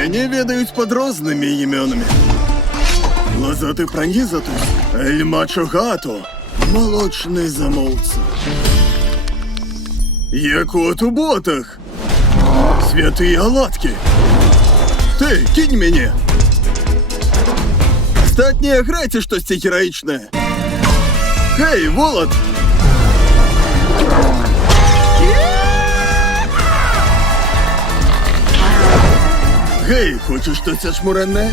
Мяне ведаюць пад рознымі імёнамі. Лазаты пранізатус, эльмачо гато, молочны замоўца. Я кот у ботах. Святыя аладкі. Ты, кинь мяне. Астатнія грайце штосьці гераічнае. Гей, Волод! Гей, хочеш щось ачмуренне?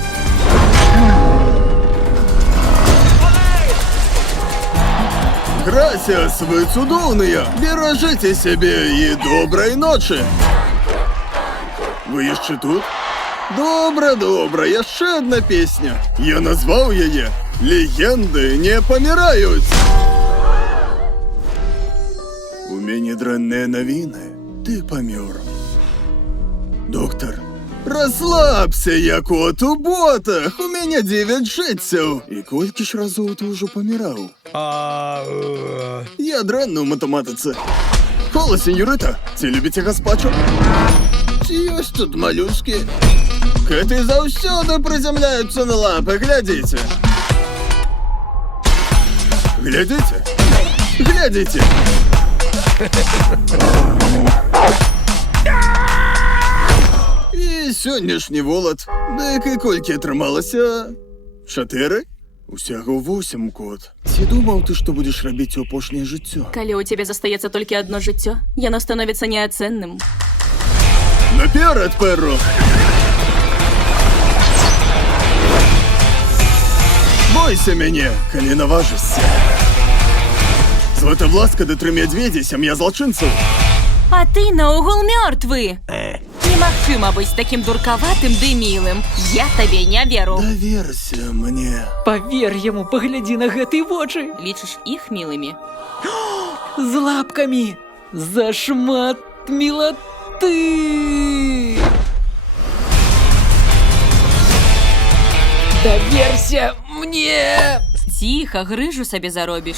Грасіас, ви цудоўныя! Беражыце сябе і добрай ночы! Вы яшчэ тут? Добра, добра, яшчэ адна песня. Я назваў яе «Легенды не паміраюць». У мяне дрэнныя навіны. Ты памёр. Доктар, расслабься, я кот у ботах. У мяне 9 жыццяў. І колькі ж разоў ты ўжо паміраў? Я дрэнны ў матэматыцы. Хола, сеньорыта, ці любіце гаспачо? Ці ёсць тут малюскі? Кэты заўсёды прызямляюцца на лапы, глядзіце. Глядзіце? Глядзіце! І сённяшні Волод. Дык і колькі атрымалася? 4? Усяго 8, кот. Ці думаў ты, што будзеш рабіць у апошняе жыццё? Калі ў цябе застаецца толькі адно жыццё, яно становіцца неацэнным. Наперад, Перро! Бойся мяне, калі наважышся. Златовласка ды 3 мядзведзі, сям'я злачынцаў. А ты наогул мёртвы! Немагчыма быць такім дуркаватым ды мілым. Я табе не веру. Даверся мне. Павер яму, паглядзі на гэтыя вочы. Лічыш іх мілымі? З лапкамі. Зашмат мілаты. Даверся мне. Ціха, грыжу сабе заробіш.